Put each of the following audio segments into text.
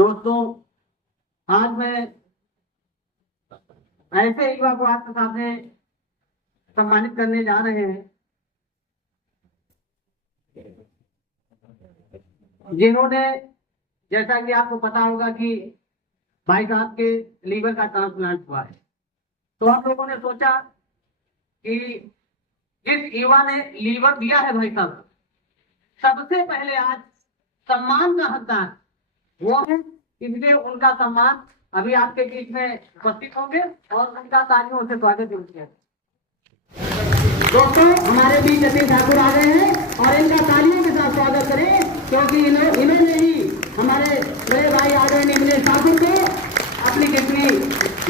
दोस्तों, आज मैं ऐसे युवा को आपके सामने सम्मानित करने जा रहे हैं जिन्होंने, जैसा कि आपको पता होगा कि भाई साहब के लीवर का ट्रांसप्लांट हुआ है, तो हम लोगों ने सोचा कि जिस युवा ने लीवर दिया है भाई साहब, सबसे पहले आज सम्मान का हकदार वो है, इसलिए उनका सम्मान अभी आपके बीच में उपस्थित होंगे और उनका तालियों से स्वागत कीजिए। दोस्तों, हमारे बीच जतिन ठाकुर आ गए हैं और इनका तालियों के साथ स्वागत करें, क्योंकि इन्होंने ही हमारे बड़े भाई आदरणीय निमलेश ठाकुर को अपनी किडनी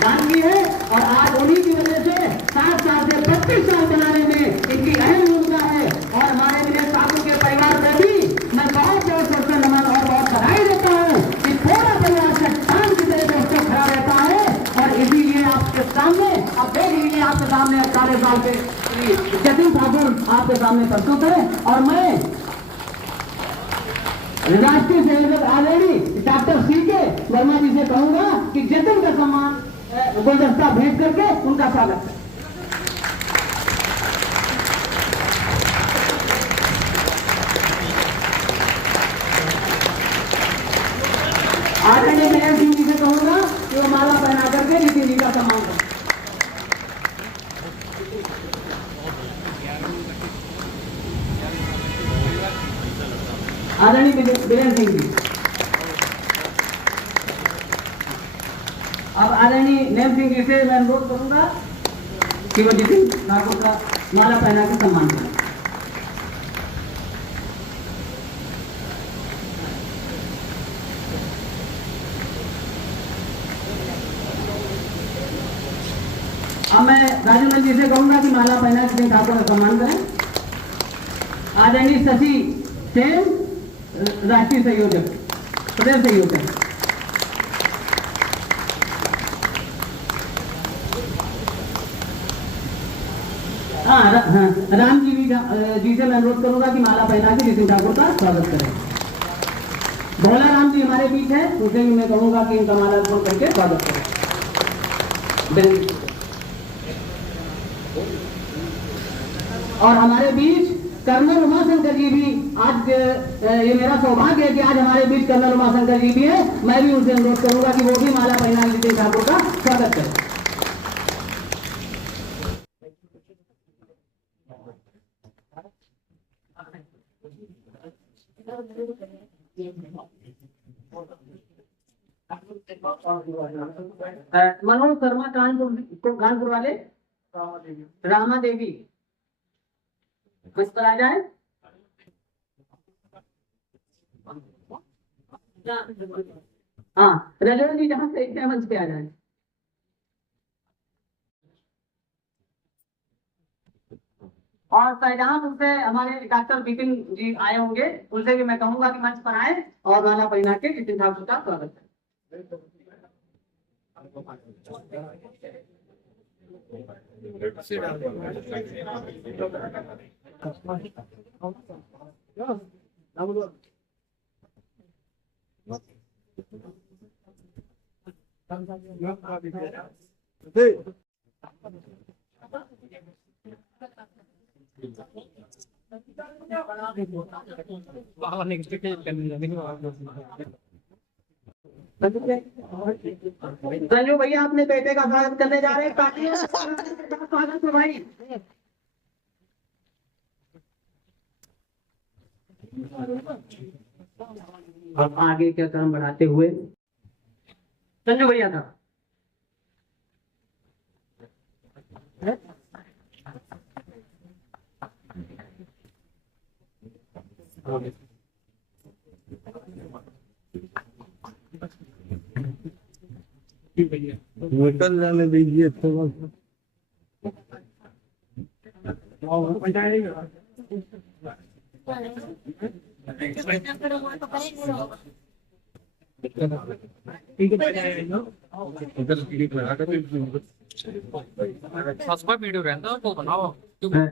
दान की है और आज उन्हीं की वजह से 7 साल से 32 साल बनाने में इनकी अहम भूमिका है। और हमारे निमलेश ठाकुर के परिवार को भी मैं बहुत बहुत नमन और बहुत बधाई देता हूँ कि पूरा परिवार चट्टान की तरह दोस्तों खड़ा रहता है। और इसीलिए आपके सामने अब देख लीजिए, आपके सामने 40 साल के जतिन ठाकुर आपके सामने प्रस्तुत है और मैं राष्ट्रीय संयोजक आदरणीय डॉक्टर सीके वर्मा जी से कहूंगा कि जतिन का सम्मान गुलदस्ता भेंट करके उनका स्वागत करें। आदरणीय मेयर सिंह जी से कहूंगा कि वो माला पहना करके नितिन जी का सम्मान करें। आदरणीय बीरेंद्र सिंह जी, अब आदरणीय नेम सिंह जी से मैं अनुरोध करूंगा कि वो जतिन ठाकुर का माला पहना के सम्मान करें। अब मैं राजूमल जी से कहूंगा कि माला पहना के जतिन ठाकुर का सम्मान करें। आदरणीय शशि सेन, राष्ट्रीय संयोजक, प्रदेश संयोजक। राम जी से मैं अनुरोध करूंगा कि माला पहना के जतिन ठाकुर का स्वागत करें। भोला राम जी हमारे बीच है, उसे भी मैं कहूंगा कि इनका माला अर्पण करके स्वागत करें। और हमारे बीच कर्नल उमाशंकर जी भी आज, ये मेरा सौभाग्य है कि आज हमारे बीच कर्नल उमाशंकर जी भी है। मैं भी उनसे अनुरोध करूंगा कि वो भी माला पहना के जतिन ठाकुर का स्वागत करें। मनोज शर्मा कानपुर वाले रामा देवी किस पर आ जाए। हाँ, रजन जी जहाँ से मंच पे आ जाए। और शाहजहां से हमारे डॉक्टर बिपिन जी आए होंगे, उनसे भी मैं कहूंगा कि मंच पर आए और माला पहना के जतिन ठाकुर का स्वागत करें। संजू भैया अपने बेटे का स्वागत करने जा रहे हैं। स्वागत है भाई। अब आगे क्या काम बढ़ाते हुए संजू भैया था। निकल जाने दीजिए थोड़ा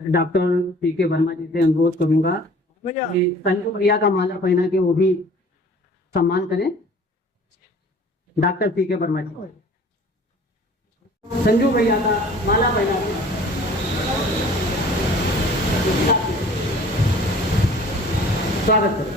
डॉक्टर सीके वर्मा जी से अनुरोध करूंगा कि संजू भैया का माला पहना के वो भी सम्मान करें। डॉक्टर सी के वर्मा जी, संजू भैया का माला पहना स्वागत करें।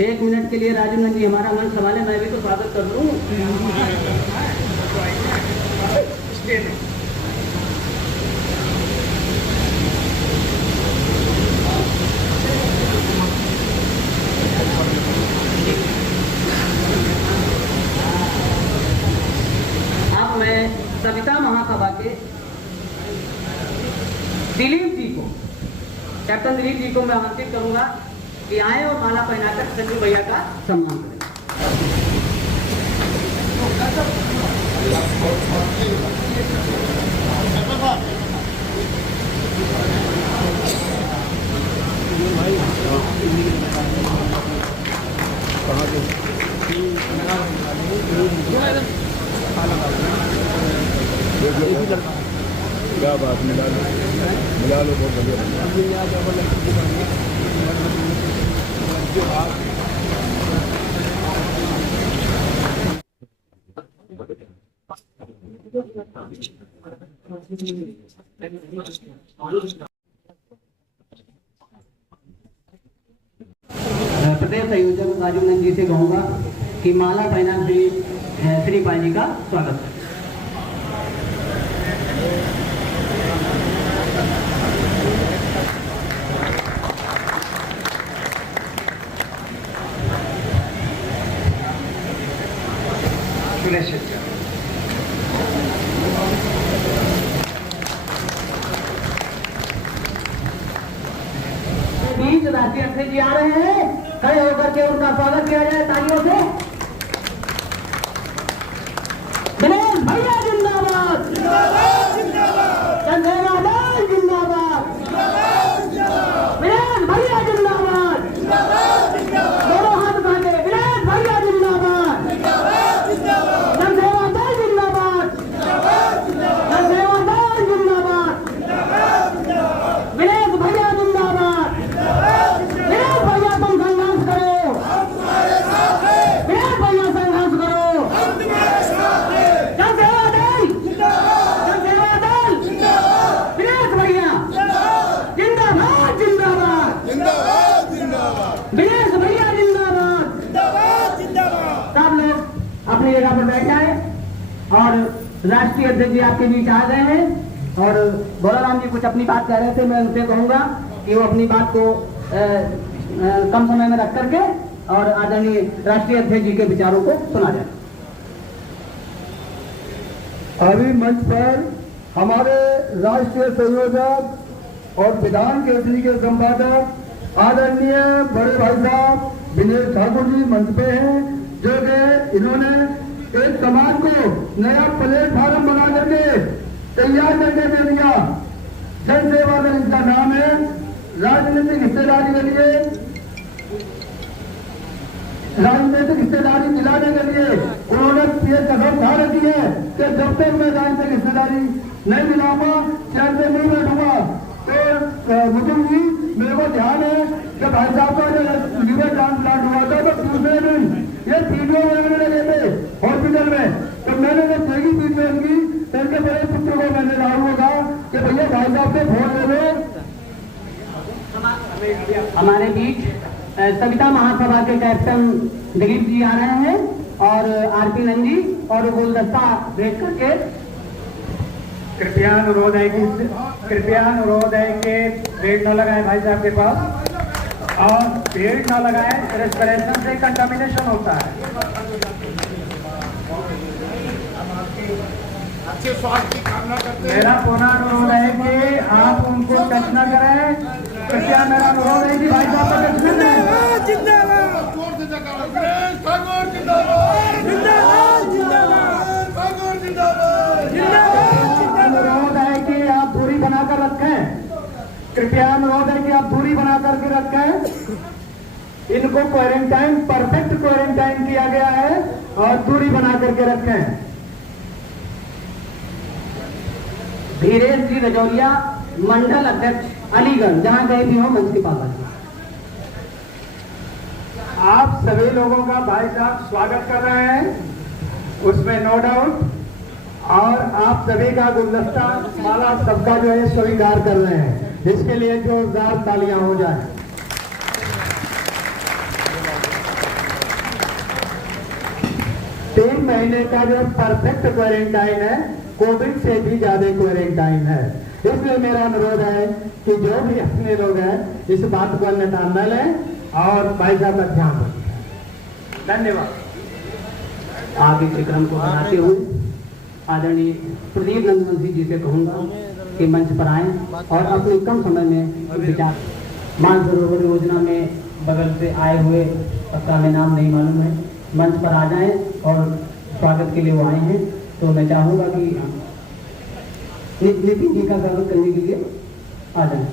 एक मिनट के लिए राजू नंदी हमारा मंच संभाले, मैं भी तो स्वागत कर लूं। अब मैं सविता महासभा के दिलीप जी को, कैप्टन दिलीप जी को मैं आमंत्रित करूंगा कि आए और माला पहनाकर संजू भैया का सम्मान करें। क्या बात, मिला लो बहुत बढ़िया। प्रदेश संयोजक राजू नंद जी से कहूंगा कि माला पहना श्री पाल जी का स्वागत है। बीच राष्ट्रीय अध्यक्ष जी आ रहे हैं, खड़े होकर के उनका स्वागत किया जाए तालियों से। दिनेश भैया जिंदाबाद, संजय यादव जिंदाबाद, दिनेश भैया जिंदाबाद, दोनों हाथ उठा के दिनेश भैया जिंदाबाद, संजय यादव जिंदाबाद, संजय यादव जिंदाबाद, दिनेश भैया जिंदाबाद, दिनेश भैया तुम संघर्ष करो, दिनेश भैया संघर्ष करो, जनसेवा दल, जनसेवा दल, दिनेश भैया जिंदाबाद, जिंदाबाद, दिनेश भैया जिंदाबाद। सब लोग अपनी जगह पर बैठ जाए और राष्ट्रीय अध्यक्ष जी आपके बीच आ गए हैं और भोलाराम जी कुछ अपनी बात कह रहे थे, मैं उनसे कहूंगा कि वो अपनी बात को कम समय में रख करके और आदरणीय राष्ट्रीय अध्यक्ष जी के विचारों को सुना जाए। अभी मंच पर हमारे राष्ट्रीय संयोजक और विधान केसरी के संपादक आदरणीय बड़े भाई साहब विनेश ठाकुर जी मंच पे हैं, जो कि इन्होंने एक समाज को नया प्लेटफॉर्म बना करके तैयार करके दे दिया। जन सेवा दल इसका नाम है। राजनीतिक हिस्सेदारी के लिए, राजनीतिक हिस्सेदारी दिलाने के लिए उन्होंने ये कदम उठा रखी है कि जब तक मैं राजनीतिक हिस्सेदारी नहीं दिलाऊंगा, चैन से नहीं बैठूंगा। तो मुझे जी मेरे को ध्यान है कि भाई साहब का जो लीवर ट्रांसप्लांट हुआ था तो दूसरे दिन ये पीडीओ वगैरह लगे थे हॉस्पिटल में, तो मैंने जब देगी ट्रीटमेंट की तो इनके बड़े पुत्र को मैंने राहुल को कहा कि भैया भाई साहब से फोन ले लो। हमारे बीच सविता महासभा के कैप्टन दिलीप जी आ रहे हैं और आरपी नंदी और गुलदस्ता भेज करके कृपया अनुरोध है कि पेड़ न लगाएं भाई साहब के पास, और पेड़ न लगाएं, रेस्पिरेशन से कंटामिनेशन होता है। अच्छे स्वास्थ्य की कामना करते हैं। मेरा पुनः अनुरोध है कि आप उनको टच न करें। कृपया मेरा अनुरोध है कि भाई साहब को टच न करें। अनुरोध है कि आप दूरी बनाकर रखें। कृपया अनुरोध है कि आप दूरी बना करके रखें। इनको क्वारंटाइन, परफेक्ट क्वारंटाइन किया गया है और दूरी बना करके रखें। धीरेश जी रजौरिया, मंडल अध्यक्ष अलीगढ़, जहां गए भी हो मंच के पास आइए। आप सभी लोगों का भाई साहब स्वागत कर रहे हैं, उसमें नो डाउट। और आप सभी का गुलदस्ता माला सबका जो है स्वीकार कर रहे हैं। इसके लिए जोरदार तालियां हो जाए। तीन महीने का जो परफेक्ट क्वारंटाइन है, कोविड से भी ज्यादा क्वारंटाइन है। इसलिए मेरा अनुरोध है कि जो भी अपने लोग हैं इस बात को अन्यथा न लें और भाई साहब का ध्यान रखें। धन्यवाद। आगे के क्रम को बढ़ाते हुए आदरणीय प्रदीप नंदवंशी जी से कहूंगा कि मंच पर आएं और अपने कम समय में विचार। मानसरोवर योजना में बगल से आए हुए, पता में नाम नहीं मालूम है, मंच पर आ जाएं और स्वागत के लिए वो आए हैं। तो मैं चाहूंगा कि नितिन जी का स्वागत करने के लिए आ जाएं।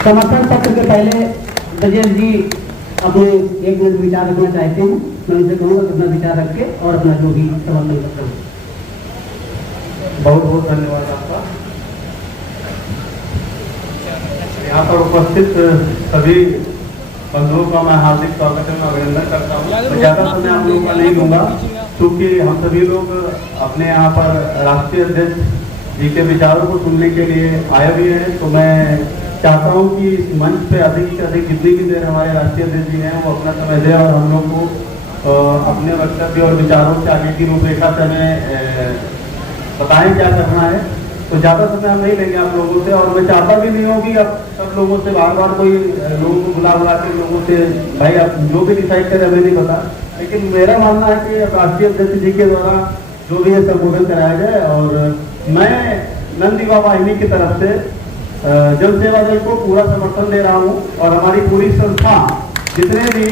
समर्थन पत्र के पहले ब्रजेश जी अपने 1 मिनट विचार रखना चाहते हैं। मैं उनसे कहूँगा कि अपना विचार रख के और अपना जो भी समर्थन पत्र है। बहुत बहुत धन्यवाद आपका। यहाँ पर उपस्थित सभी बंधुओं का मैं हार्दिक स्वागत एवं अभिनंदन करता हूँ। मैं ज़्यादा समय आप लोगों का नहीं लूँगा, क्योंकि हम सभी लोग अपने यहाँ पर राष्ट्रीय अध्यक्ष जी के विचारों को सुनने के लिए आए हुए हैं। तो मैं चाहता हूँ कि इस मंच पे अधिक से अधिक जितनी भी देर हमारे राष्ट्रीय अध्यक्ष जी हैं वो अपना समय दें और हम लोग को अपने वक्तव्य और विचारों से आगे की रूपरेखा से हमें बताएं क्या करना है। तो ज़्यादा समय हम नहीं लेंगे आप लोगों से, और मैं चाहता भी नहीं हूँ कि अब सब लोगों से बार बार कोई लोगों को बुला के लोगों से भाई आप जो भी डिसाइड करें हमें नहीं पता। लेकिन मेरा मानना है कि राष्ट्रीय अध्यक्ष जी के द्वारा जो भी है संबोधन कराया जाए। और मैं नंद युवा वाहिनी की तरफ से जन सेवा दल को पूरा समर्थन दे रहा हूं और हमारी पूरी संस्था, जितने भी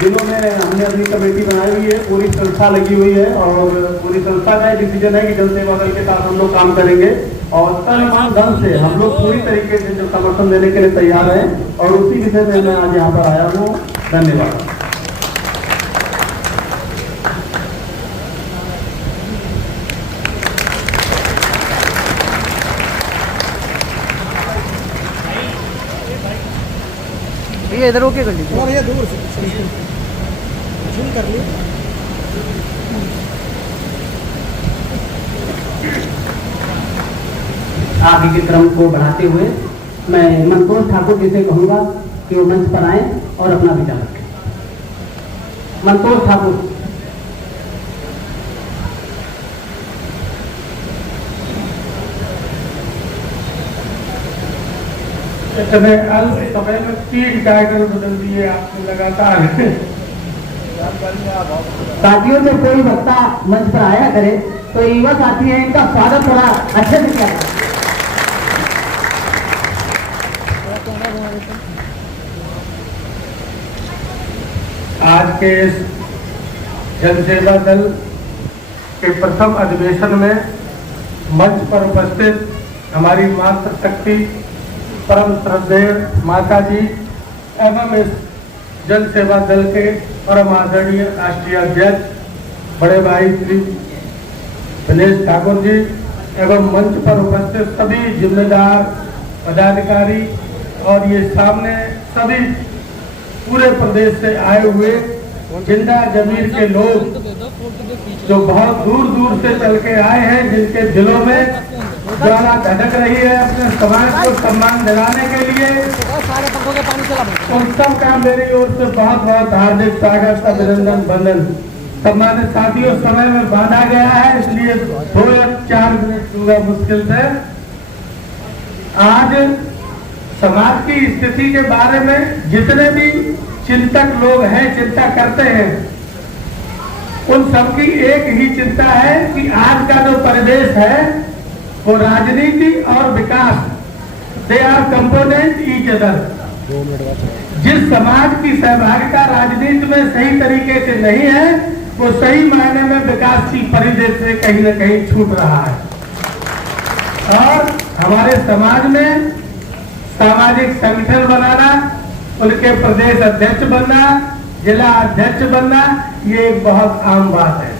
जिलों में हमने अपनी कमेटी बनाई हुई है, पूरी संस्था लगी हुई है और पूरी संस्था का डिसीजन है कि जन सेवा दल के साथ हम लोग काम करेंगे और तन मन धन से हम लोग पूरी तरीके से जो समर्थन देने के लिए तैयार हैं। और उसी विषय में मैं आज यहाँ पर आया हूँ। धन्यवाद। ये इधर ओके कर लीजिए और ये दूर से झूम कर लीजिए। आगे के क्रम को बढ़ाते हुए मैं मनतोष ठाकुर जी से कहूंगा कि वो मंच पर आए और अपना विचार रखें। मनतोष ठाकुर। इतने अल्प समय में 3 टाइटल बदल दिए आपने लगातार। साथियों से कोई वक्ता मंच पर आया करे तो युवा साथी है, इनका स्वागत थोड़ा अच्छे से किया जाए। आज के इस जन सेवा दल के प्रथम अधिवेशन में मंच पर उपस्थित हमारी मातृशक्ति परम श्रद्धेय माता जी एवं इस जन सेवा दल के परम आदरणीय राष्ट्रीय अध्यक्ष बड़े भाई श्री दिनेश ठाकुर जी एवं मंच पर उपस्थित सभी जिम्मेदार पदाधिकारी और ये सामने सभी पूरे प्रदेश से आए हुए जिंदा जमीर के लोग जो बहुत दूर दूर से चल के आए हैं, जिनके दिलों में ज्वाला धड़क रही है अपने समाज को सम्मान दिलाने के लिए, उन सब का मेरी ओर से बहुत बहुत हार्दिक स्वागत, अभिनंदन, वंदन। सम्मानित साथियों, समय में बांधा गया है इसलिए 2 या 4 मिनट दूंगा मुश्किल से। आज समाज की स्थिति के बारे में जितने भी चिंतक लोग हैं, चिंता करते हैं, उन सबकी एक ही चिंता है कि आज का जो परिवेश है वो राजनीति और विकास, they are component each other. जिस समाज की सहभागिता राजनीति में सही तरीके से नहीं है, वो सही मायने में विकास की परिवेश से कहीं न कहीं छूट रहा है। और हमारे समाज में सामाजिक संगठन बनाना, उनके प्रदेश अध्यक्ष बनना, जिला अध्यक्ष बनना, ये एक बहुत आम बात है।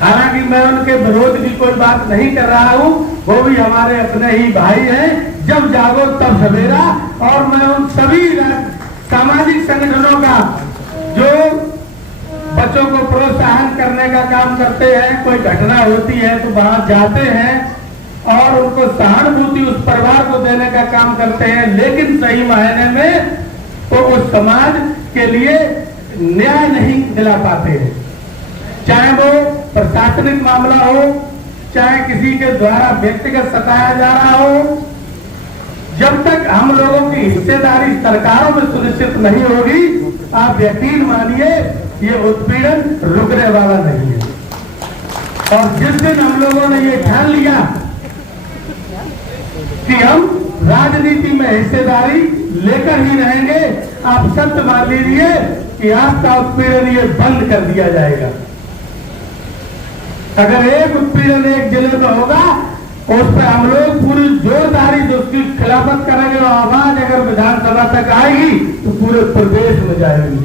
हालांकि मैं उनके विरोध की कोई बात नहीं कर रहा हूं, वो भी हमारे अपने ही भाई हैं। जब जागो तब सवेरा। और मैं उन सभी सामाजिक संगठनों का जो बच्चों को प्रोत्साहन करने का काम करते हैं, कोई घटना होती है तो वहां जाते हैं और उनको सहानुभूति उस परिवार को देने का काम करते हैं, लेकिन सही मायने में तो उस समाज के लिए न्याय नहीं दिला पाते हैं। चाहे वो प्रशासनिक मामला हो, चाहे किसी के द्वारा व्यक्तिगत सताया जा रहा हो, जब तक हम लोगों की हिस्सेदारी सरकारों में सुनिश्चित नहीं होगी, आप यकीन मानिए ये उत्पीड़न रुकने वाला नहीं है। और जिस दिन हम लोगों ने ये ठान लिया कि हम राजनीति में हिस्सेदारी लेकर ही रहेंगे, आप सत्य मान लीजिए कि आपका उत्पीड़न ये बंद कर दिया जाएगा। अगर एक उत्पीड़न एक जिले में होगा, उस पर हम लोग पूरी जोरदारी जो उसकी खिलाफत करेंगे और आवाज अगर विधानसभा तक आएगी तो पूरे प्रदेश में जाएगी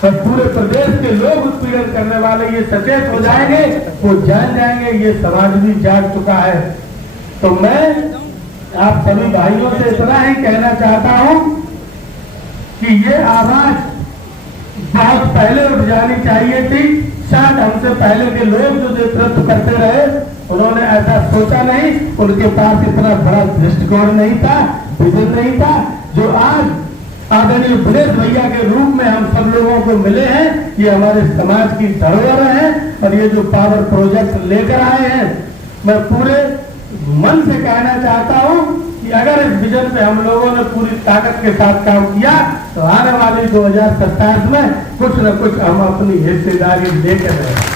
और पूरे प्रदेश के लोग उत्पीड़न करने वाले ये सचेत हो जाएंगे, वो जान जाएंगे ये समाज भी जाग चुका है। तो मैं आप सभी भाइयों से इतना ही कहना चाहता हूं कि ये आवाज बहुत पहले उठ जानी चाहिए थी। शायद हमसे पहले के लोग जो नेतृत्व करते रहे, उन्होंने ऐसा सोचा नहीं, उनके पास इतना बड़ा दृष्टिकोण नहीं था, विजन नहीं था। जो आज आदरणीय बुलेश भैया के रूप में हम सब लोगों को मिले हैं, ये हमारे समाज की धरोहर है। और ये जो पावर प्रोजेक्ट लेकर आए हैं, मैं पूरे मन से कहना चाहता हूं कि अगर इस विजन पे हम लोगों ने पूरी ताकत के साथ काम किया तो आने वाली 2027 में कुछ न कुछ हम अपनी हिस्सेदारी लेकर रहे।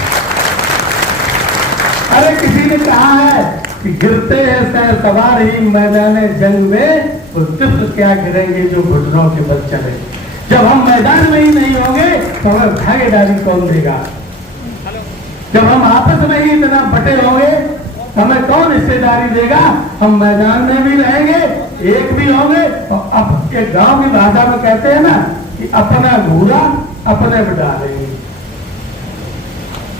अरे किसी ने कहा है कि गिरते हैं सह सवार ही मैदान जंग में, तो तिब्र क्या गिरेंगे जो घुटनों के बल चले। जब हम मैदान में ही नहीं होंगे तो हमें भागीदारी कौन देगा? जब हम आपस में ही इतना बटे होंगे, हमें कौन हिस्सेदारी देगा? हम मैदान में भी रहेंगे, एक भी होंगे। और अब एक गांव की भाषा में कहते हैं ना कि अपना घूरा अपने में डालेंगे।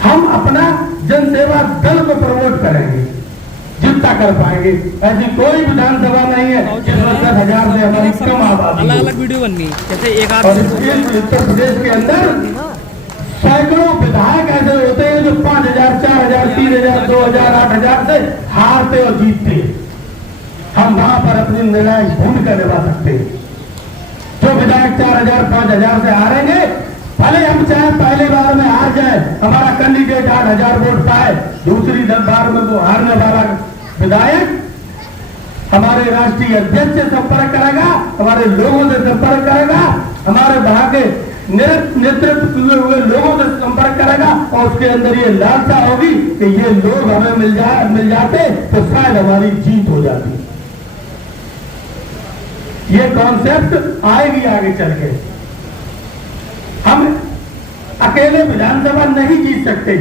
हम अपना जनसेवा दल को प्रमोट करेंगे जितना कर पाएंगे। ऐसी कोई विधानसभा नहीं है जिसमें 10,000 से हमारी कम आबादी। अलग अलग वीडियो बननी जैसे एक और उत्तर प्रदेश के अंदर सैकड़ों विधायक ऐसे होते हैं जो 5,000, 4,000, 3,000, 2,000, 8,000 से हारते और जीतते। हम वहां पर अपनी निर्णायक भूमिका निभा सकते हैं। जो विधायक 4,000, 5,000 से हारेंगे, भले हम चाहे पहली बार में हार जाए, हमारा कैंडिडेट 8,000 वोट पाए, दूसरी बार में वो हारने वाला विधायक हमारे राष्ट्रीय अध्यक्ष से संपर्क करेगा, हमारे लोगों से संपर्क करेगा, हमारे वहां के नेतृत्व किए हुए लोगों से संपर्क करेगा और उसके अंदर ये लालसा होगी कि ये लोग हमें मिल जाते तो शायद हमारी जीत हो जाती। ये कॉन्सेप्ट आएगी आगे चल के। हम अकेले विधानसभा नहीं जीत सकते,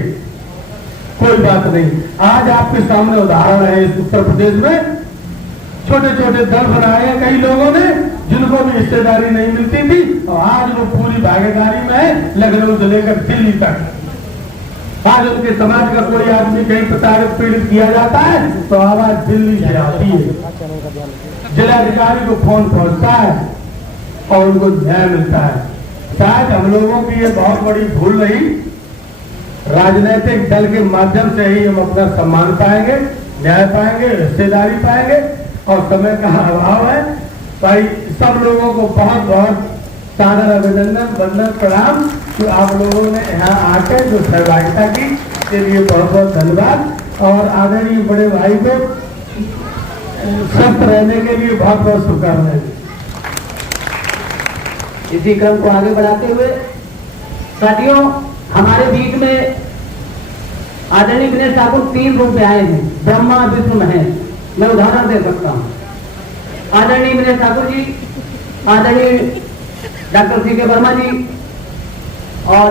कोई बात नहीं। आज आपके सामने उदाहरण है, इस उत्तर प्रदेश में छोटे छोटे दल बनाए हैं कई लोगों ने, जिनको भी हिस्सेदारी नहीं मिलती थी, और आज वो पूरी भागीदारी में है, लखनऊ से लेकर दिल्ली तक। आज उनके समाज का कोई आदमी कहीं प्रताड़ित पीड़ित किया जाता है तो आवाज दिल्ली से आती है, जिलाधिकारी को फोन पहुंचता है और उनको न्याय मिलता है। शायद हम लोगों की ये बहुत बड़ी भूल रही। राजनीतिक दल के माध्यम से ही हम अपना सम्मान पाएंगे, न्याय पाएंगे, हिस्सेदारी पाएंगे। और समय का अभाव है भाई, सब लोगों को बहुत बहुत सादर अभिनंदन, वंदन, प्रणाम। जो आप लोगों ने यहाँ आकर जो सहभागिता की, के लिए बहुत बहुत धन्यवाद। और आदरणीय बड़े भाई को स्वस्थ रहने के लिए बहुत बहुत शुभकामनाएं। इसी क्रम को आगे बढ़ाते हुए साथियों, हमारे बीच में आदरणीय दिनेश ठाकुर 3 रूप में आए हैं, ब्रह्मा विष्णु महेश। मैं उदाहरण दे सकता हूं। आदरणीय दिनेश ठाकुर जी, आदरणीय डॉक्टर सी के वर्मा जी और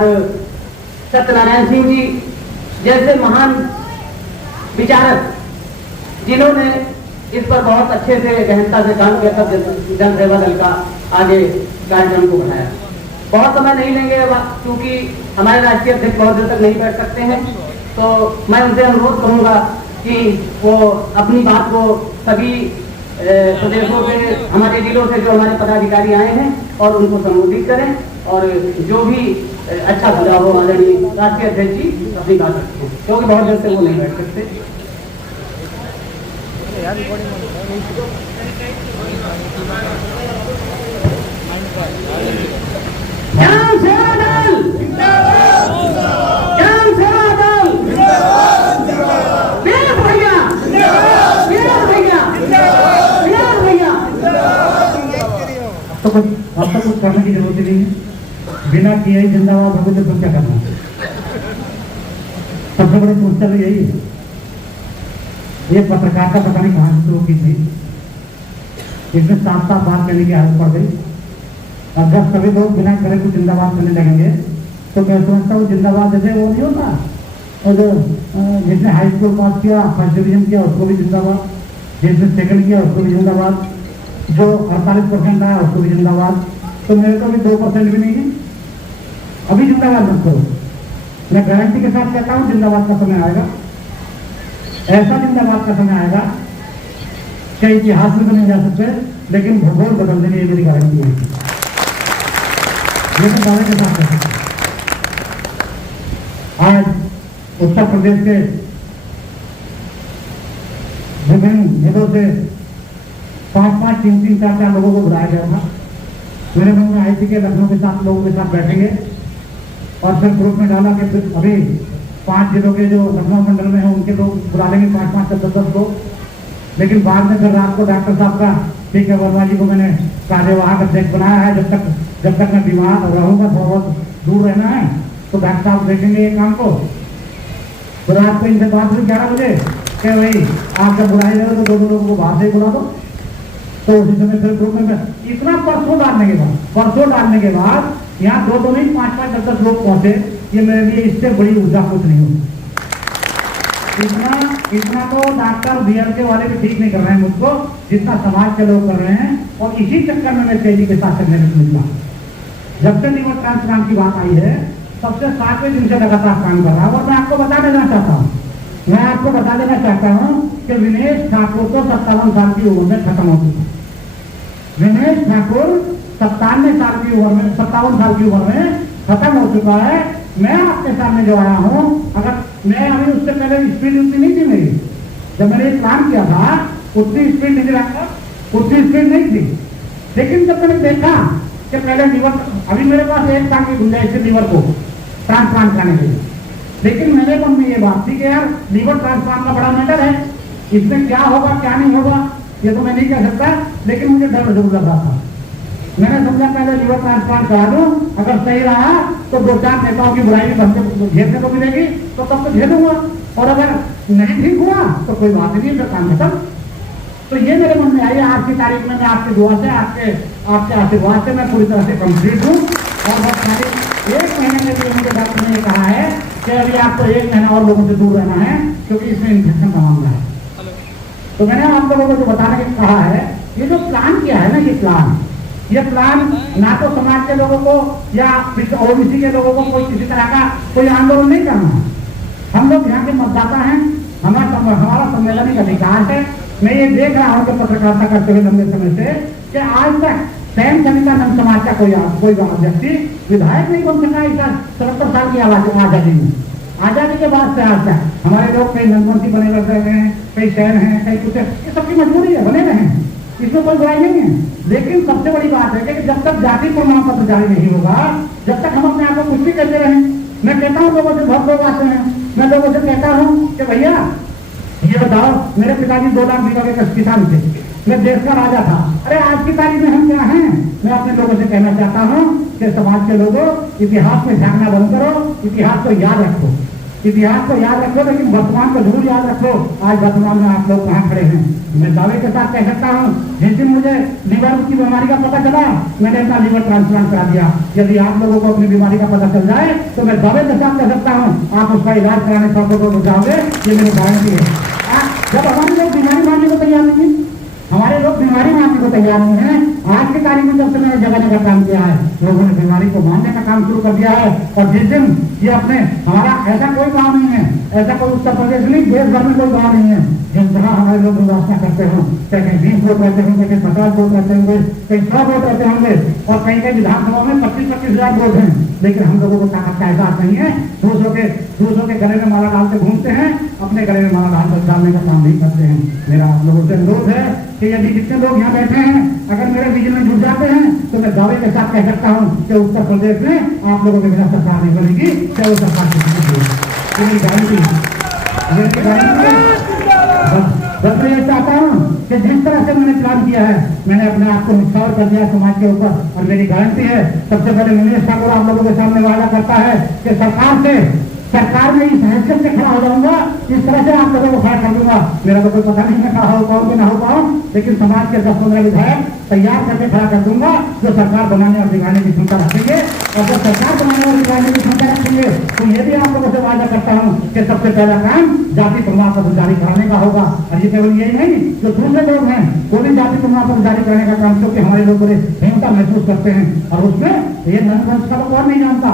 सत्यनारायण सिंह जी जैसे महान विचारक, जिन्होंने इस पर बहुत अच्छे से गहनता से काम किया, तब जन सेवा दल का आगे कार्यक्रम को बढ़ाया। बहुत समय नहीं लेंगे क्योंकि हमारे राष्ट्रीय अध्यक्ष बहुत देर तक नहीं बैठ सकते हैं, तो मैं उनसे अनुरोध करूंगा कि वो अपनी बात को सभी प्रदेशों से, हमारे जिलों से जो हमारे पदाधिकारी आए हैं और उनको संबोधित करें, और जो भी अच्छा सुझाव हो आदरणीय राष्ट्रीय अध्यक्ष जी अपनी बात रखें, क्योंकि बहुत देर से वो नहीं बैठ सकते। ज्ञान सेवा दल, ज्ञान सेवा दल, वीर भैया, वीर भैया, वीर भैया। अब तो कुछ करने की जरूरत ही नहीं है। बिना किए ही जिंदाबाद होगी तो क्या करना। सबसे बड़ी समस्या तो यही है। ये पत्रकारिता पता नहीं कहां से शुरू की थी, इसमें 7-7 बात करने की आदत पड़ गई। और जब सभी लोग बिना करे कुछ जिंदाबाद करने लगेंगे तो मैं समझता हूँ जिंदाबाद जैसे वो नहीं होता, और जिसने हाई स्कूल पास किया, फर्स्ट डिवीजन किया, उसको भी जिंदाबाद, जिसने सेकंड किया उसको भी जिंदाबाद, जो 48% आया उसको भी जिंदाबाद। तो मेरे को भी 2% भी नहीं है, अभी जिंदाबाद मत करो। मैं गारंटी के साथ कहता हूँ जिंदाबाद का समय आएगा, ऐसा जिंदाबाद का समय आएगा कि इतिहास में तो नहीं जा सकते, लेकिन भूगोल बदल देंगे, ये मेरी गारंटी है। ये तो दावे के साथ कर सकते। आज उत्तर प्रदेश के विभिन्न जिलों से 5-5, 3-3, 4-4 लोगों को बुलाया गया था। मेरे मन में आई थी कि लखनऊ के साथ लोगों के साथ बैठेंगे और फिर ग्रुप में डाला कि अभी 5 जिलों के जो लखनऊ मंडल में है उनके लोग बुला लेंगे, 5-5 से 10 लोग। लेकिन बाद में फिर रात को डॉक्टर साहब का ठीक है वर्मा जी को मैंने कार्यवाहक अध्यक्ष बनाया है, जब तक मैं बीमार रहूंगा, थोड़ा बहुत दूर रहना है, तो डॉक्टर साहब देखेंगे ये काम को। तो रात को इनसे बात हुई 11 बजे कि भाई आप जब बुलाए जाओ तो 2 लोगों को बाहर से बुला दो। तो उसी समय फिर ग्रुप में इतना परसों डालने के बाद यहाँ 2 नहीं 5-5, 10 लोग पहुंचे। ये मेरे लिए इससे बड़ी ऊर्जा कुछ नहीं होती। इतना तो डॉक्टर बीएलके वाले भी ठीक नहीं कर रहे हैं मुझको, जितना समाज के लोग कर रहे हैं। और इसी चक्कर में मैं तेजी के साथ चलने में निकला। जब से लिवर ट्रांसप्लांट की बात आई है तब से 7वें दिन से लगातार काम कर रहा हूँ। और मैं आपको बता देना चाहता हूँ कि विनेश ठाकुर को 57 साल की उम्र में खत्म हो चुका। विनेश ठाकुर 57 साल की उम्र में खत्म हो चुका है। मैं आपके सामने जो आया हूँ, अगर मैं अभी उससे पहले स्पीड उतनी नहीं थी मेरी, जब मैंने एक काम किया था उतनी स्पीड नहीं थी। लेकिन जब मैंने देखा कि पहले लीवर, अभी मेरे पास 1 साल की गुंजाइश है लीवर को ट्रांसप्लांट करने के लिए, लेकिन मेरे मन में ये बात थी कि यार लीवर ट्रांसप्लांट का बड़ा मैटर है, इसमें क्या होगा क्या नहीं होगा ये तो मैं नहीं कह सकता, लेकिन मुझे डर जरूर लग रहा था। मैंने समझा पहले लीवर ट्रांसप्लांट करा दूं, अगर सही रहा तो 2-4 नेताओं की बुराई हमसे झेलने को मिलेगी, तो तब तो झेलूंगा, और अगर नहीं ठीक हुआ तो कोई बात नहीं, फिर काम खत्म। तो ये मेरे मन में आई। आज की तारीख में मैं आपकी दुआ से, आपके आशीर्वाद से मैं पूरी तरह से कंप्लीट हूँ। और बस खाली 1 महीने के लिए मुझे डॉक्टर ने कहा है कि अभी आपको 1 महीना और लोगों से दूर रहना है, क्योंकि इसमें इन्फेक्शन का मामला है। तो मैंने आप लोगों को जो बताने के कहा है, ये जो प्लान किया है ना, ये प्लान ना तो समाज के लोगों को या ओबीसी के लोगों को कोई किसी तरह का कोई आंदोलन नहीं करना है। हम लोग यहाँ के मतदाता हैं, हमारा संवैधानिक अधिकार है। मैं ये देख रहा हूँ कि पत्रकारिता करते हुए लंबे समय से कि आज तक सैन सनितानंद समाज का कोई व्यक्ति विधायक नहीं बन सका। इस 77 साल की आजादी में, आजादी के बाद से आज तक हमारे लोग कई नंदवंशी बने रहते हैं, कई शहर हैं, कई कुछ, ये सबकी मजबूरी है, बने रहे, इसमें कोई बुराई नहीं है। लेकिन सबसे बड़ी बात है कि जब तक जाति प्रमाण पत्र जारी नहीं होगा, जब तक हम अपने आप को कुछ भी करते रहें। मैं कहता हूँ लोगों से, बहुत लोग आते हैं, मैं लोगों से कहता हूँ कि भैया ये बताओ, मेरे पिताजी 2 लाख बीघा के किसान थे, मैं देश का राजा था। अरे आज की तारीख में हम क्या हैं? मैं अपने लोगों से कहना चाहता हूँ कि समाज के लोगों, इतिहास में झांकना बंद करो, इतिहास को याद रखो, इतिहास को याद रखो, लेकिन वर्तमान को जरूर याद रखो। आज वर्तमान में आप लोग कहाँ खड़े हैं? मैं दावे के साथ कह सकता हूँ, जिस दिन मुझे लीवर की बीमारी का पता चला, मैंने अपना लीवर ट्रांसप्लांट करा दिया। यदि आप लोगों को अपनी बीमारी का पता चल जाए तो मैं दावे के साथ कह सकता हूँ, आप उसका इलाज कराने सौ को जाओगे, ये मेरी गारंटी है। जब हमारे लोग बीमारी मानने को तैयार नहीं, हमारे लोग बीमारी मानने को तैयार नहीं है। आज की तारीख में जब से मैंने जगाने का काम किया है, लोगों ने बीमारी को मानने का काम शुरू कर दिया है। और जिस दिन ये अपने, हमारा ऐसा कोई गाँव नहीं है, ऐसा कोई उत्तर प्रदेश नहीं, देश भर में कोई गाँव नहीं है जिस तरह हमारे लोग व्यवस्था करते हों, कहीं 20 वोट रहते होंगे, कहीं 50 वोट रहते होंगे, कहीं 100 वोट रहते होंगे, और कहीं कहीं विधानसभा में 25-25 हजार वोट हैं। लेकिन हम लोगों को ताकत का एहसास नहीं है। दूसरों के गले में माला डालते घूमते हैं, अपने गले में माला डालने का काम नहीं करते हैं। मेरा आप लोगों से अनुरोध है कि यदि जितने लोग यहाँ बैठे हैं, अगर मेरे विजन में जुड़ जाते हैं, तो मैं दावे के साथ कह सकता हूँ कि उत्तर प्रदेश में आप लोगों के बिना सरकार नहीं बनेगी, चाहे वो सरकार किसी की गारंटी है। बस मैं ये चाहता हूँ कि जिस तरह से मैंने प्लान किया है, मैंने अपने आप को निछावर कर दिया समाज के ऊपर, और मेरी गारंटी है, सबसे पहले मनीष ठाकुर आप लोगों के सामने वादा करता है कि सरकार में इस हैसियत से खड़ा हो जाऊंगा, इस तरह से आप लोगों को खड़ा कर दूंगा। मेरा तो कोई पता नहीं मैं खड़ा हो पाऊँ कि ना हो पाऊँ, लेकिन समाज के 10-15 विधायक तैयार करके खड़ा कर दूंगा, जो सरकार बनाने और बिगाड़ने की क्षमता रखेंगे। और जब सरकार बनाने और बिगाड़ने की क्षमता रखेंगे, तो ये भी आप लोगों से वादा करता हूँ कि सबसे पहला काम जाति प्रमाण पत्र जारी कराने का होगा। और ये केवल यही नहीं, जो दूसरे लोग हैं वो भी जाति प्रमाण पत्र जारी करने का काम, क्योंकि हमारे लोग बड़े हीनता महसूस करते हैं। और उसमें ये नंदवंश का कौन नहीं जानता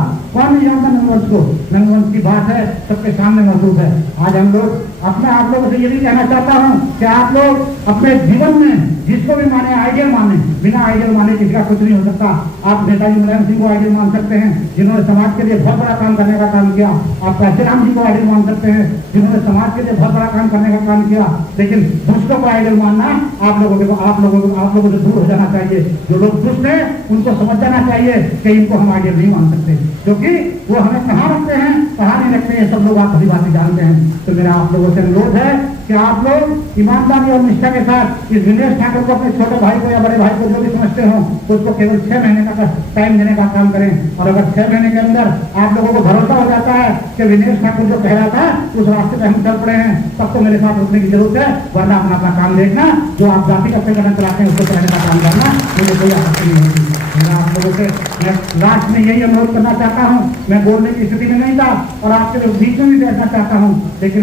नंदवंश को? नंदवंश की बात है, सबके सामने मौजूद है। आज हम लोग अपने आप लोगों से ये भी कहना चाहता हूँ कि आप लोग अपने जीवन में जिसको भी माने, आइडियल माने, बिना आइडियल माने किसी का कुछ नहीं हो सकता। आप नेताजी मुलायम सिंह को आइडियल मान सकते हैं, जिन्होंने समाज के लिए बहुत बड़ा काम करने का काम किया। आप काशीराम जी को आइडियल मान सकते हैं, जिन्होंने समाज के लिए बहुत बड़ा काम करने का काम किया। लेकिन दूसरों को आइडियल मानना आप लोगों से दूर हो जाना चाहिए। जो लोग दुष्ट हैं उनको समझ जाना चाहिए कि इनको हम आइडियल नहीं मान सकते, क्योंकि वो हमें कहाँ रखते हैं, कहाँ नहीं रखते हैं, सब लोग आप सभी बातें जानते हैं। तो मेरा आप लोगों से अनुरोध है कि आप लोग ईमानदारी और निष्ठा के साथ इस दिनेश ठाकुर को, अपने छोटे भाई को या बड़े भाई को जो भी समझते हो, उसको केवल 6 महीने का टाइम देने का काम करें। और अगर 6 महीने के अंदर आप लोगों को भरोसा हो जाता है कि दिनेश ठाकुर जो कह रहा था उस रास्ते पे हम चल पड़े हैं, तब तो मेरे साथ उठने की जरूरत है। वरना अपना काम देखना, जो आप जाति का संगठन चलाते हैं उसको चलाने का काम करना, मुझे कोई आपत्ति नहीं होगी। मैं आप लोगों से मैं लास्ट में यही अनुरोध करना चाहता हूँ। मैं बोलने की स्थिति में नहीं था और आपके लोग बीच में भी बैठना चाहता हूँ, लेकिन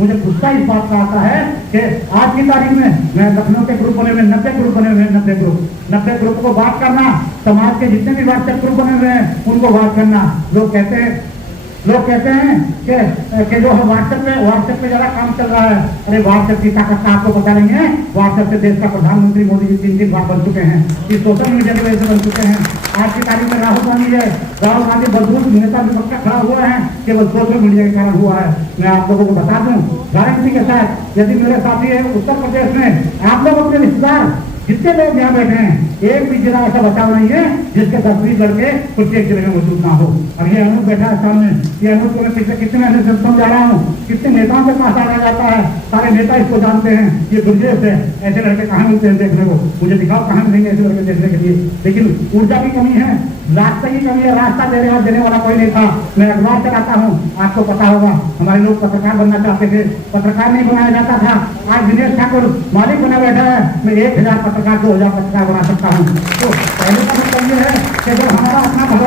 मुझे गुस्सा इस बात का आता है कि आज की तारीख में मैं लखनऊ के ग्रुप बने हुए 90 ग्रुप बने हुए 90 ग्रुप को बात करना, समाज के जितने भी व्हाट्सएप ग्रुप बने हुए हैं उनको बात करना। लोग कहते हैं कि जो व्हाट्सएप पे ज्यादा काम चल रहा है। अरे व्हाट्सएप की ताकत का आपको पता नहीं है। व्हाट्सएप से देश का प्रधानमंत्री मोदी जी 3 बार बन चुके हैं, ये सोशल मीडिया की वजह से बन चुके हैं। आज की तारीख में राहुल गांधी मजबूत नेता विपक्ष का खड़ा हुआ है, केवल सोशल मीडिया के कारण हुआ है। मैं आप लोगों को बता दूं गारंटी के साथ, यदि मेरे साथी है उत्तर प्रदेश में, आप लोग अपने रिश्तेदार जितने लोग यहाँ बैठे हैं, एक भी जिला ऐसा बचाव नहीं है जिसके 10-20 लड़के प्रत्येक जिले में मौजूद ना हो। और ये अनूप बैठा है सामने, ये अनूप को मैं पिछले कितने महीने से समझा रहा हूँ, कितने नेताओं के पास आया जाता है, सारे नेता इसको जानते हैं। ये गुरजेश है, ऐसे लड़के कहाँ मिलते हैं देखने को? मुझे दिखाओ कहाँ मिलेंगे ऐसे लड़के देखने के लिए। लेकिन ऊर्जा की कमी है, रास्ते की कमी है, रास्ता देने वाला कोई नहीं था। मैं अखबार चलाता हूँ, आपको पता होगा हमारे लोग पत्रकार बनना चाहते थे, पत्रकार नहीं बनाया जाता था। आज दिनेश ठाकुर मालिक बना बैठा है, मैं 1000 पत्रकार 2000 पत्रकार बना सकता हूँ। तो पहले का मतलब ये है कि जब हमारा अपना घर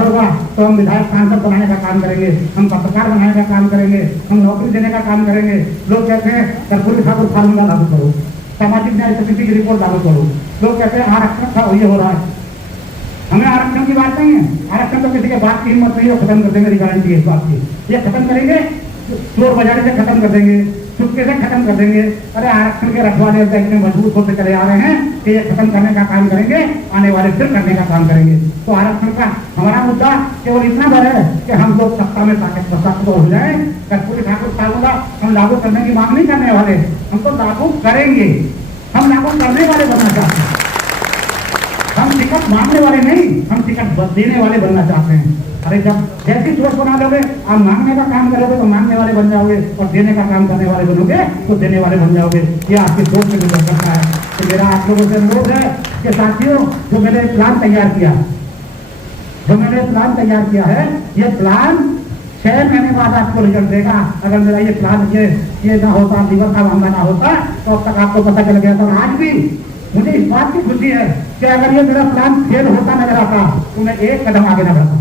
होगा तो हम विधायक सांसद बनाने का काम करेंगे, हम पत्रकार बनाने का काम करेंगे, हम नौकरी देने का काम करेंगे। लोग कहते हैं कर्पूरी ठाकुर फार्मूला लागू करो, सामाजिक न्याय समिति की रिपोर्ट लागू करो। लोग कहते हैं आरक्षण का ये हो रहा है, हमें आरक्षण की बात नहीं है। आरक्षण तो किसी के बात की हिम्मत नहीं है, खत्म कर देंगे। मेरी गारंटी है इस बात की, ये खत्म करेंगे, चोर बाजारी से खत्म कर देंगे, चुपके से खत्म कर देंगे। अरे आरक्षण के रखवाले इतने मजबूत होते चले आ रहे हैं कि ये खत्म करने का काम करेंगे, आने वाले फिर करने का काम करेंगे। तो आरक्षण का हमारा मुद्दा केवल इतना भर है कि हम लोग सत्ता में ताकत हो जाए। कर्पूरी ठाकुर फार्मूला हम लागू करने की मांग नहीं करने वाले, हम तो लागू करेंगे, हम लागू करने वाले बनना चाहते हैं। हम टिकट मांगने वाले नहीं, हम टिकट देने वाले बनना चाहते हैं। अरे जब जैसी सोच बना लोगे, आप मांगने का काम करोगे तो मांगने वाले बन जाओगे, और देने का काम करने वाले बनोगे तो देने वाले बन जाओगे। ये आपकी सोच में निर्भर करता है। तो मेरा आप लोगों से अनुरोध है कि साथियों, जो मैंने प्लान तैयार किया है, ये प्लान 6 महीने बाद आपको रिजल्ट देगा। अगर मेरा ये प्लान ये ना होता, लीवर का मामला ना होता, तो अब तक आपको पता चल गया था। आज भी मुझे इस बात की खुशी है कि अगर ये मेरा प्लान फेल होता नजर आता तो मैं एक कदम आगे न बढ़ता।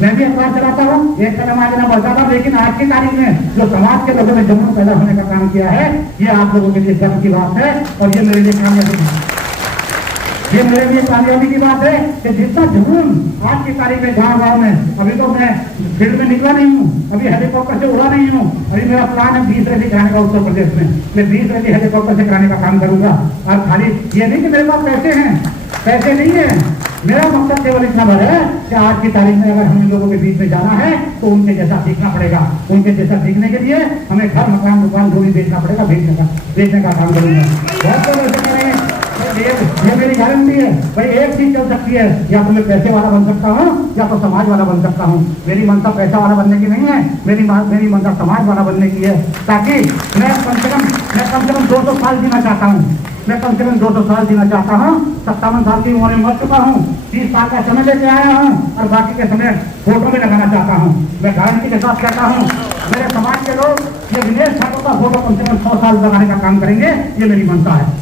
मैं भी अखबार चलाता हूँ, एक कदम आगे न बढ़ता था, लेकिन आज की तारीख में जो समाज के लोगों ने जुनून पैदा होने का काम किया है, ये आप लोगों के लिए गर्व की बात है, और ये मेरे लिए कामयाबी है। ये मेरे लिए कामयाबी की बात है कि जितना जुनून आज की तारीख में गाँव में, अभी तो मैं फील्ड में निकला नहीं हूँ, अभी हेलीकॉप्टर से उड़ा नहीं हूँ, अभी मेरा प्लान है 20 रैली कराने का उत्तर प्रदेश में। मैं 20 रैली हेलीकॉप्टर से कराने का काम करूंगा। और खाली ये नहीं कि मेरे पास पैसे नहीं है, मेरा मकसद केवल इतना भर है कि आज की तारीख में अगर हम लोगों के बीच में जाना है तो उनके जैसा सीखना पड़ेगा। उनके जैसा सीखने के लिए हमें घर, मकान, दुकान जो भी बेचना पड़ेगा, बेचने का काम करूंगा। बहुत लोग ऐसे करेंगे, ये मेरी गारंटी है भाई, एक चीज चल सकती है, या तो मैं पैसे वाला बन सकता हूँ या तो समाज वाला बन सकता हूँ। मेरी मंशा पैसा वाला बनने की नहीं है, मेरी मंशा समाज वाला बनने की है, ताकि मैं कम से कम 200 साल जीना चाहता हूँ। मैं कम से कम 200 साल जीना चाहता हूँ। 57 साल की उम्र में मर चुका हूँ, 30 साल का समय लेके आया हूँ, और बाकी के समय फोटो में लगाना चाहता हूँ। मैं गारंटी के साथ कहता हूँ, मेरे समाज के लोग ये विदेश ठाकुर का फोटो कम से कम 100 साल लगाने का काम करेंगे। ये मेरी मंशा है।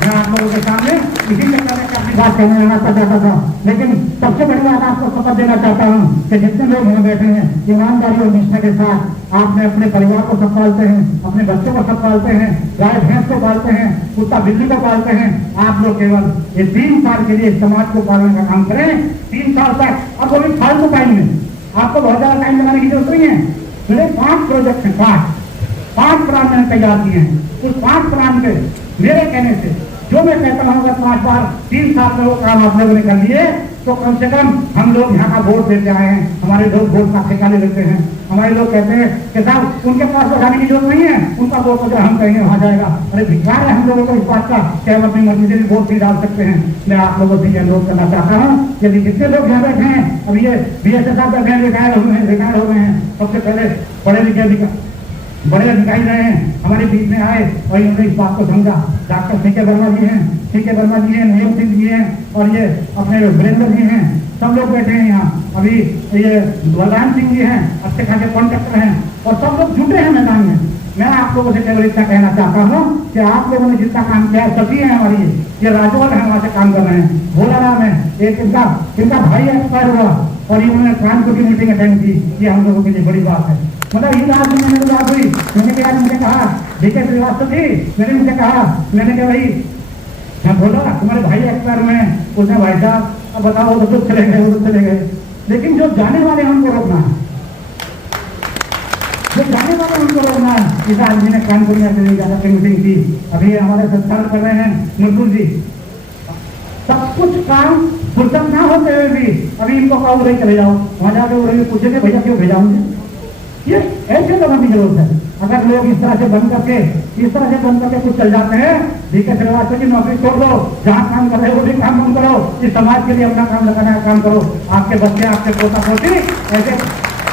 मैं आप लोगों के सामने इसी चक्कर में अपनी बात कहने आना चाहता था, लेकिन सबसे बड़ी बात आपको शपथ देना चाहता हूँ कि जितने लोग यहाँ बैठे हैं, ईमानदारी और निष्ठा के साथ आपने अपने परिवार को सब पालते हैं, अपने बच्चों को सब पालते हैं, गाय भैंस को पालते हैं, कुत्ता बिल्ली को पालते हैं। आप लोग केवल ये 3 साल के लिए समाज को पालने का काम करें। 3 साल तक, अब वो भी फालतू टाइम में, आपको बहुत ज्यादा टाइम लगाने की जरूरत नहीं है। मेरे 5 प्रोजेक्ट हैं, 5 प्लान मैंने तैयार किए हैं। उस 5 प्लान पे मेरे कहने से जो मैं कहता हूँ, अगर 5 बार 3 साल में वो काम आप लोगों ने कर लिए, तो कम से कम हम लोग यहाँ का वोट देते आए हैं। हमारे लोग वोट का ठेका ले लेते हैं। हमारे लोग कहते हैं कि साहब उनके पास तो जाने की जरूरत नहीं है, उनका वोट तो हम कहेंगे वहाँ जाएगा। अरे धिक्कार है हम लोगों को इस बात का कि हम अपनी मर्जी से भी वोट भी डाल सकते हैं। मैं आप लोगों से अनुरोध करना चाहता हूँ, यदि जितने लोग यहाँ बैठे हैं, अभी ये BSS साहब रिटायर हो गए हैं, सबसे पहले बड़े अधिकारी रहे हैं, हमारे बीच में आए और इन्होंने इस बात को समझा। डॉक्टर सीके वर्मा जी हैं, नयन सिंह जी हैं, और ये अपने वीरेंद्र जी हैं, सब लोग बैठे हैं यहाँ। अभी ये बलराम सिंह जी हैं, अच्छे खासे कॉन्ट्रैक्टर हैं, और सब लोग जुटे हैं मैदान में। मैं आप लोगों से केवल इतना कहना चाहता हूँ कि आप लोगों ने जितना काम किया है, सभी है हमारी, ये राजौल है, वहाँ से काम कर रहे हैं। भोला राम है, एक इनका भाई एक्सपायर हुआ और इन्होंने कानपुर की मीटिंग अटेंड की। ये हम लोगों के लिए बड़ी बात है। मतलब ही रात में मैंने बात हुई, मुझे कहा DK श्रीवास्तव जी, मैंने कहा भाई मैं बोला तुम्हारे भाई एक्सपायर हुए हैं। उसने भाई साहब अब बताओ, वो तो चले गए, लेकिन जो जाने वाले हैं उनको रोकना है, इस आदमी ने कानपुर में मीटिंग की। अभी हमारे सत्कार कर रहे हैं मुर्तुल जी, सब कुछ काम फुर्सत ना होते हुए भी अभी इनको कहा उड़े चले जाओ, वहां जाकर उड़े पूछे भैया क्यों भेजा मुझे। ये ऐसे लोगों की जरूरत है। अगर लोग इस तरह से बंद करके कुछ चल जाते हैं, DK श्रीवास्तव की नौकरी छोड़ दो, जहाँ काम कर रहे हो वो भी काम बंद करो, इस समाज के लिए अपना काम लगाने का काम करो। आपके बच्चे, आपके पोता पोती ऐसे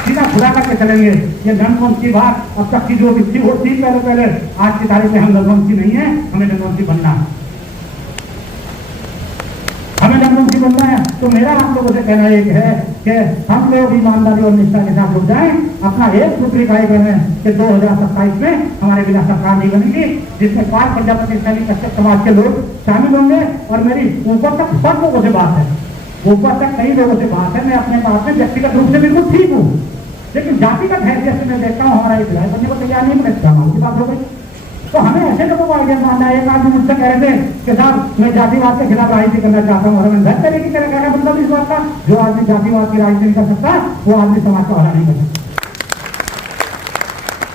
सीधा खुदा करके चलेंगे। ये जनवंश की बात अब तक की जो थी वो थी पहले, आज की तारीख में हम जनवंशी नहीं है, हमें जनवंशी बनना है, बनना है। तो मेरा आप लोगों से कहना एक है कि हम लोग ईमानदारी और निष्ठा के साथ जुट जाएं, अपना एक सूत्र इकाई करें कि 2027 में हमारे बिना सरकार नहीं बनेगी, जिसमें 5 प्रजापति सैनिक कश्यप समाज के लोग शामिल होंगे। और मेरी ऊपर तक सब लोगों से बात है, ऊपर तक कई लोगों से बात है। मैं अपने बात में व्यक्तिगत रूप से बिल्कुल ठीक हूँ, लेकिन जातिगत हैसियत से मैं देखता हूँ हमारा एक विधायक बनने को तैयार नहीं, मैं की बात हो गई। तो हमें ऐसे लोगों को आइडिया मानना है। एक आदमी मुझसे कह रहे थे कि साहब मैं जातिवाद के खिलाफ राजनीति करना चाहता हूँ। हमें घर तरीके से क्या मतलब इस बात का, जो आदमी जातिवाद की राजनीति कर सकता है वो आदमी समाज का भला नहीं कर सकता।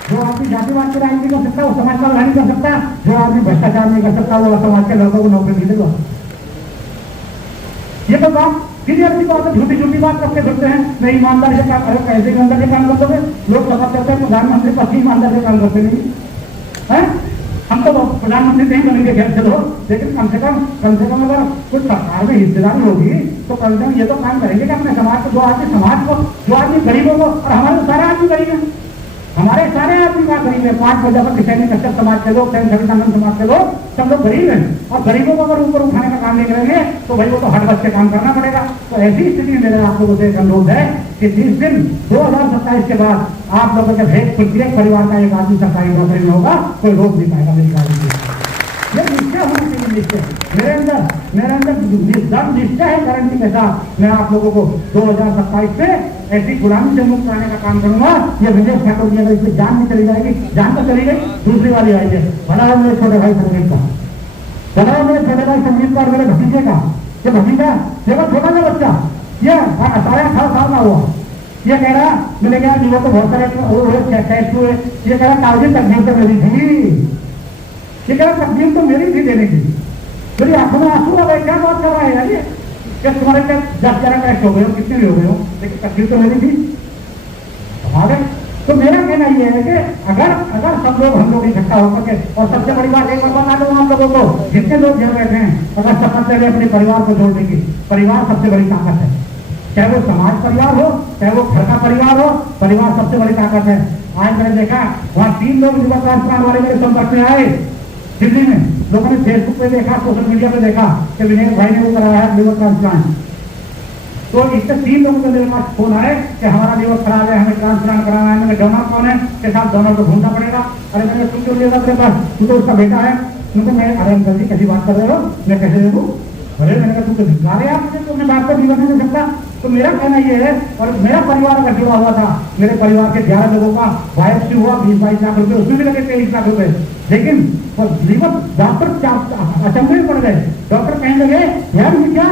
जो आदमी जातिवाद की राजनीति कर सकता है वो समाज का भला नहीं कर सकता। जो आदमी भ्रष्टाचार नहीं कर सकता वो समाज के लोगों को नौकरी नहीं देगा। ये तो बात क्लियर सी बात है, झूठी झूठी बात करके सकते हैं। मैं ईमानदारी से काम करो, कैसे ईमानदारी से काम करते हैं लोग समझ करते हैं प्रधानमंत्री पति ईमानदारी से काम करते नहीं है। हम हम तो प्रधानमंत्री नहीं बनेंगे, खैर चलो, लेकिन कम से कम अगर कुछ सरकार में हिस्सेदारी होगी तो कम से कम ये तो काम करेंगे कि अपने समाज को, जो आदमी गरीबों को, और हमारे तो सारे आदमी गरीब हैं, हमारे सारे आदमी का गरीब है। 5 बजे पर किसी कश्यप समाज के लोग, सवितानंद समाज के लोग, सब लोग गरीब हैं, और गरीबों को अगर ऊपर उठाने का काम नहीं करेंगे तो भाई वो तो हट बच के काम करना पड़ेगा। तो ऐसी स्थिति में मेरा आप लोगों से एक अनुरोध है कि जिस दिन 2027 के बाद आप लोगों के प्रत्येक परिवार का एक आदमी सरकारी नौकरी में होगा, कोई रोक नहीं पाएगा मेरी गाड़ी। ये निश्चय होना चाहिए, निश्चय मेरे अंदर निश्चय है, गारंटी के साथ मैं आप लोगों को 2027 से ऐसी गुलामी से मुक्त कराने का काम करूंगा। ये विजय ठाकुर जी अगर इसमें जान नहीं चली जाएगी, जान तो चली गई, दूसरी वाली आएगी। भला है मेरे छोटे भाई संगीत का, भला है मेरे छोटे भाई संगीत का और मेरे भतीजे का। ये भतीजा देखो, छोटा सा बच्चा, ये 18.5 साल का हुआ, ये कह रहा मैंने कहा वो तो बहुत सारे टेस्ट हुए, ये कह रहा कागजी तकदीर तो मेरी थी, ये कह रहा तकदीर तो मेरी थी देने की। मेरी आंखों में आंसू आ गए, क्या बात कर रहा है यार, ये क्या तुम्हारे क्या 10-11 टेस्ट हो गए हो, कितने भी हो गए हो, लेकिन तकदीर तो मेरी थी। तो मेरा कहना यह है कि अगर सब लोग, हम लोग इकट्ठा होकर के, और सबसे बड़ी बात एक और बता दूं आप लोगों को, जितने लोग यहाँ बैठे हैं, अगर शपथ ले अपने परिवार को जोड़ने की, परिवार सबसे बड़ी ताकत है। चाहे वो समाज परिवार हो, चाहे वो घर का परिवार हो, परिवार सबसे बड़ी ताकत है। आज मैंने देखा वहाँ 3 लोग लिवर ट्रांसप्लांट वाले मेरे संपर्क में आए दिल्ली में, लोगों ने फेसबुक पे देखा, सोशल मीडिया पे देखा कि विनय भाई ने वो कराया है लिवर ट्रांसप्लांट। तो इससे 3 लोगों के मेरे पास फोन आए कि हमारा लिवर खराब है, हमें ट्रांसप्लांट कराना है। मैंने डोनर कौन है के साथ डोनर को ढूंढना पड़ेगा। अरे मैंने तुम क्यों लेगा तेरे पास, तू तो उसका बेटा है। उनको मैं, अरे अंकल जी कैसी बात कर रहे हो, मैं कैसे दे दूँ। अरे मैंने कहा तू तो धिक्कार है आपसे, तो मैं बात को नहीं करने दे सकता। तो मेरा कहना ये है, और मेरा परिवार अगर जुड़ा हुआ था, मेरे परिवार के 11 लोगों का बायोप्सी हुआ, 20-22 लाख रुपए, उसमें भी लगे 23 लाख रुपए, लेकिन लीवर डॉक्टर अचंभे में पड़ गए। डॉक्टर कहने लगे यार ये क्या,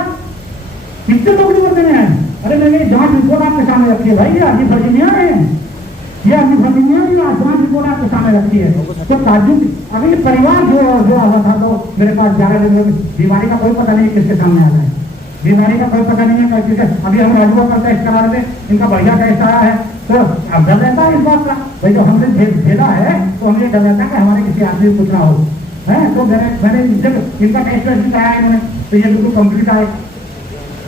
कितने लोग लीवर देने हैं। अरे मैंने जांच रिपोर्ट आपके सामने रखी है भाई, ये आदमी वर्जीनिया है, ये आदमी वर्जीनिया की जांच रिपोर्ट आपके सामने रखी है। तो ताजुब, अभी परिवार जो आया था, तो मेरे पास 11 लोग, बीमारी का कोई पता नहीं किसके सामने आ जाए, बीमारी का कोई पता नहीं है किसे। अभी हम राजुआ का टेस्ट करा रहे थे, इनका बढ़िया टेस्ट आया है, तो अब डर रहता है इस बात का, भाई जो हमने झेला है तो हमें डर रहता है कि हमारे किसी आदमी को कुछ ना हो, है। तो मैंने इनका टेस्ट भी कराया इन्होंने, तो ये बिल्कुल कंप्लीट आए।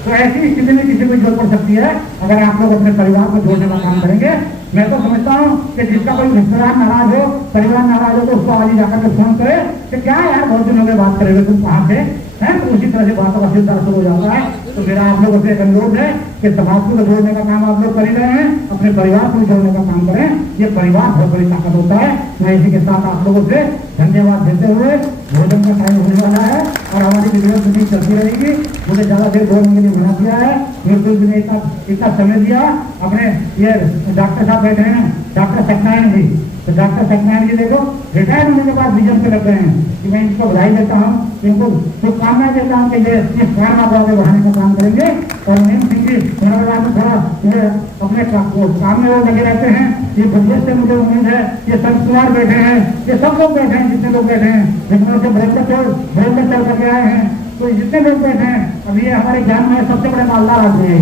तो ऐसी स्थिति में किसी को जरूरत पड़ सकती है, अगर आप लोग अपने परिवार को जोड़ने का काम करेंगे। मैं तो समझता हूँ कि जिसका कोई रिश्तेदार नाराज हो, परिवार नाराज हो, तो उसको आज जाकर के फोन करे कि क्या यार बहुत दिनों में बात करेंगे, तुम कहाँ थे, हैं। तो उसी तरह से बातों का सिलसिला शुरू हो जाता है। तो मेरा आप लोगों से एक अनुरोध है कि समाज को जोड़ने का काम आप लोग कर रहे हैं, अपने परिवार को जोड़ने का काम करें। ये परिवार बहुत बड़ी ताकत होता है। मैं इसी के साथ आप लोगों से धन्यवाद देते हुए, भोजन का टाइम होने वाला है और हमारी वीडियो मीटिंग चलती रहेगी। मुझे ज्यादा देर बोलने के लिए बना दिया है, बिल्कुल भी ने इतना समय दिया। अपने ये डॉक्टर साहब बैठे हैं, डॉक्टर सत्यनारायण जी, तो डॉक्टर सत्यनारायण जी देखो रिटायर होने के बाद विजन पे लग गए हैं कि मैं इनको बधाई देता हूँ, इनको शुभकामनाएं देता हूँ कि ये इस फार्मा को आगे बढ़ाने का काम करेंगे। और मेन सिंह जी थोड़ा ये अपने काम में वो लगे रहते हैं। ये बजट से मुझे उम्मीद है, ये संत कुमार बैठे हैं, ये सब लोग बैठे हैं, जितने लोग बैठे हैं, जिनमें से ब्रेक चल करके आए हैं, तो जितने लोग बैठे हैं, अब ये हमारे ज्ञान में सबसे बड़े मालदार आदमी है।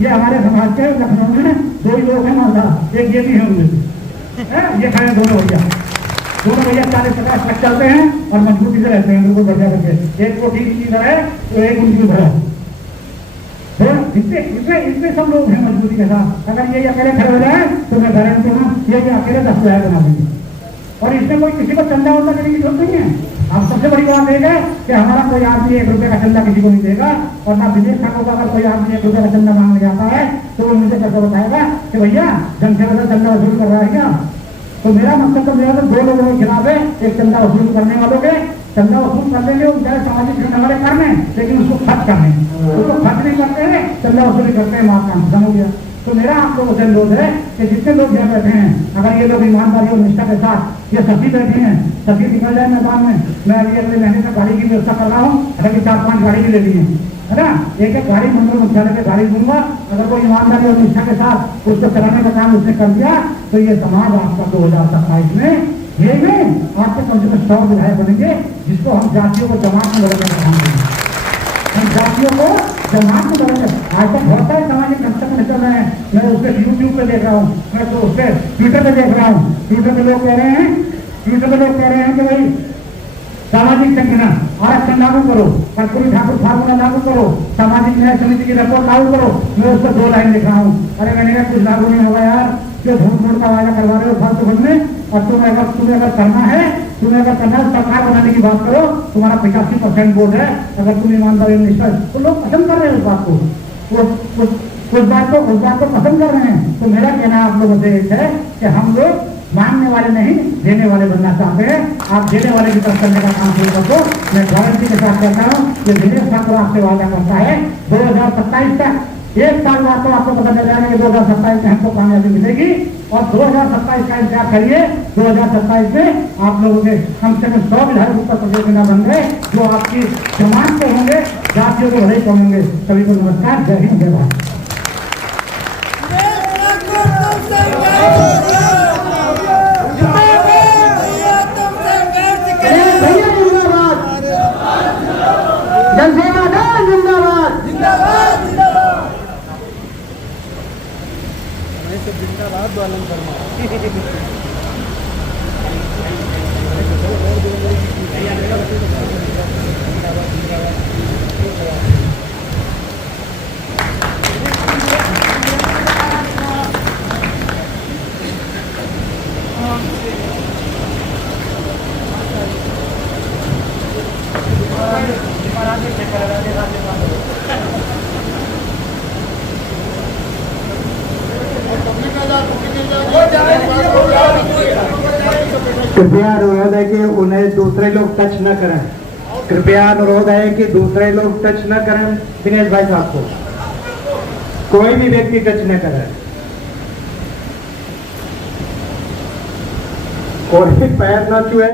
ये हमारे समाज के लखनऊ में 2 ही लोग हैं मालदार, एक ये भी है उनमें, ये खड़े दोनों भैया 40-50 तक चलते हैं और मजबूती से रहते हैं, बिल्कुल बढ़िया करके। एक को ठीक इधर है तो एक उनकी उधर है, तो इतने सब लोग हैं मजबूती के साथ। अगर ये अकेले खड़े हो जाए तो मैं गारंटी हूँ ये अकेले 10 हजार बना देंगे। और इसमें कोई किसी को चंदा वंदा देने की जरूरत नहीं है। अब सबसे बड़ी बात यह है कि हमारा कोई आदमी 1 रुपये का चंदा किसी को नहीं देगा, और ना विजय ठाकुर का अगर कोई आदमी 1 रुपये का चंदा मांगने जाता है तो वो मुझे कैसे बताएगा कि भैया जनसेवा का चंदा वसूल कर रहा है क्या। तो मेरा मकसद तो मेरा तो 2 लोगों के खिलाफ है, एक चंदा वसूल करने वालों के, चंदा वसूल कर लेंगे वो बेचारे सामाजिक करने वाले करने, लेकिन उसको खर्च करने, उसको खर्च नहीं करते हैं, चंदा वसूली करते हैं, माफ काम खत्म हो गया। तो मेरा आप लोगों से अनुरोध है कि जितने लोग यहाँ बैठे हैं, अगर ये लोग ईमानदारी और निष्ठा के साथ, ये सभी बैठे हैं, सभी निकल जाए मैदान में। मैं अभी अगले महीने तक गाड़ी की व्यवस्था कर रहा हूँ, अगर 4-5 गाड़ी भी ले ली है ना, एक गाड़ी मंडल मुख्यालय पे गाड़ी दूंगा। अगर कोई ईमानदारी और निष्ठा के साथ उसको चलाने का काम उसने कर दिया तो ये समाज आपका 2027 में ये आपके कम से कम 100 विधायक बनेंगे, जिसको हम जातियों को जमात में बदलने का काम करेंगे। हम जातियों को जमात में बदलने, आज तक बहुत सारे सामाजिक संगठन चल रहे हैं, मैं उसके यूट्यूब पे देख रहा हूँ, मैं तो उसके ट्विटर पे देख रहा हूँ। ट्विटर पे लोग कह रहे हैं कि भाई सामाजिक संगठन आरक्षण लागू करो, कर्पूरी ठाकुर फार्मूला लागू करो, सामाजिक न्याय समिति की रिपोर्ट लागू करो। मैं उसको 2 लाइन लिख रहा हूँ। अरे मैंने कहा कुछ लागू नहीं होगा यार, जो झूठ का वादा करवा रहे हो फालतू फंड में। और तुम्हें अगर करना है सरकार बनाने की बात करो। तुम्हारा 85% वोट है, अगर तुम ईमानदारी निष्ठा, तो लोग पसंद कर रहे हैं उस बात को, उस बात को पसंद कर रहे हैं। तो मेरा कहना आप लोगों से एक है कि हम लोग मांगने वाले नहीं, देने वाले बनना चाहते हैं। आप देने वाले की तरफ करने का काम शुरू कर दो। मैं गारंटी के साथ कहता हूँ कि दिनेश ठाकुर आपसे वादा करता है 2027 तक, 1 साल बाद तो आपको पता चल जाएगा कि 2027 में हमको कामयाबी मिलेगी। और 2027 का इंतजार करिए। 2027 में आप लोगों के कम से कम 100 विधायक उत्तर प्रदेश में बन गए, जो आपकी जमात पे होंगे, जातियों को भले कम होंगे। सभी को नमस्कार, जय हिंद, जय भारत। जनसेवा दल जिंदाबाद, जिंदाबाद, जिंदाबाद। कृपया अनुरोध है कि उन्हें दूसरे लोग टच न करें। कृपया अनुरोध है कि दूसरे लोग टच न करें दिनेश भाई साहब को। कोई भी व्यक्ति टच न करे। और पैर न छुए।